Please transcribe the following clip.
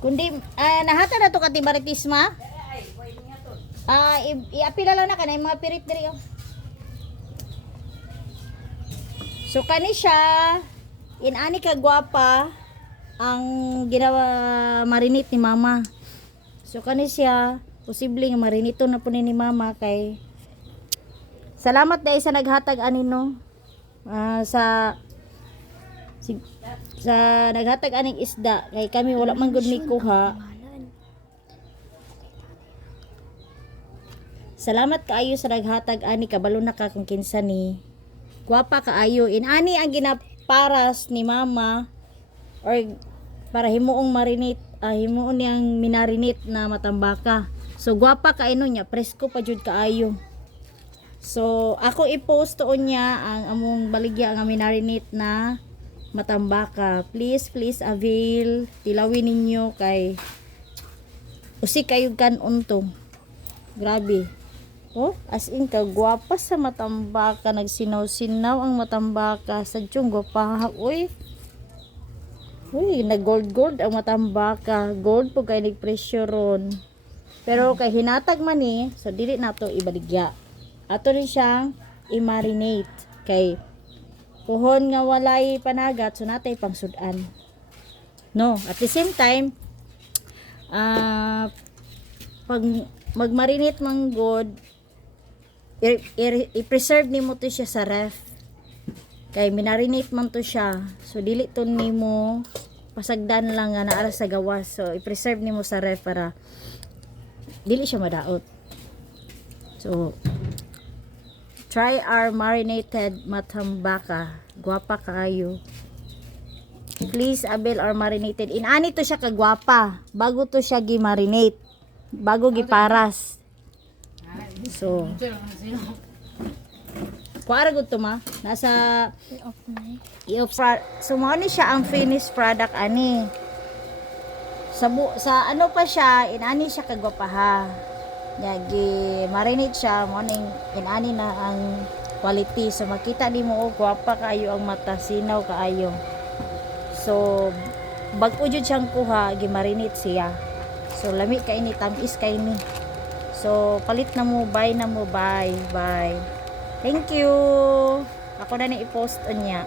Kundi nahata na to kati baritisma. Iapila lang na kanay mga pirit diri oh. So kani siya inani ka gwapa ang ginawa marinate ni mama. So kani siya posibleng marinito na po ni mama kay salamat dahil sa naghatag ani no. Sa naghatag aning isda kay kami wala man gud mi kuha. Salamat kaayo sa naghatag ani kabalo na ka kung kinsa ni. Gwapa kaayo. Inani ang ginaparas ni mama or para himuong marinate, himuon niyang minarinate na matambaka. So gwapa kaino niya, presko pa jud kaayo. So ako i-post tuon niya ang among baligya ang minarinate na matambaka. Please avail, tilawin ninyo kay usik kayo kanon to. Grabe. Oh, as in ka gwapa sa matambaka, nagsinaw-sinaw ang matambaka sa tiyong gwapa. Uy, na gold ang matambaka. Gold po kay nagpresyo ron. Pero kay hinatag man ni, so dili na to ibaligya. Ato rin siyang i-marinate. Kay puhon nga walay panagat, so natay pang sudan. No, at the same time, pag mag-marinate mang god, i-preserve nimo to siya sa ref. Kay minarinate man to siya. So dili to nimo pasagdan lang nga naara sa gawas. So i-preserve nimo sa ref para dili siya madaot. So try our marinated matambaka. Gwapa kayo. Please avail our marinated. Inani to siya kagwapa bago to siya gi-marinate. Bago giparas. So kuara gud to ma nasa i-off. So mo ni siya ang finished product ani. Sa ano pa siya, inani siya kagwapaha. Yagi marinate siya mo ning inani na ang quality. So makita nimo og gwapa kaayo ang mata, sinaw kaayo. So bag-o jud siyang kuha, gi-marinate siya. So lami kay ni tamis kay ni. So palit na mo, bye. Thank you. Ako na ni i-post niya.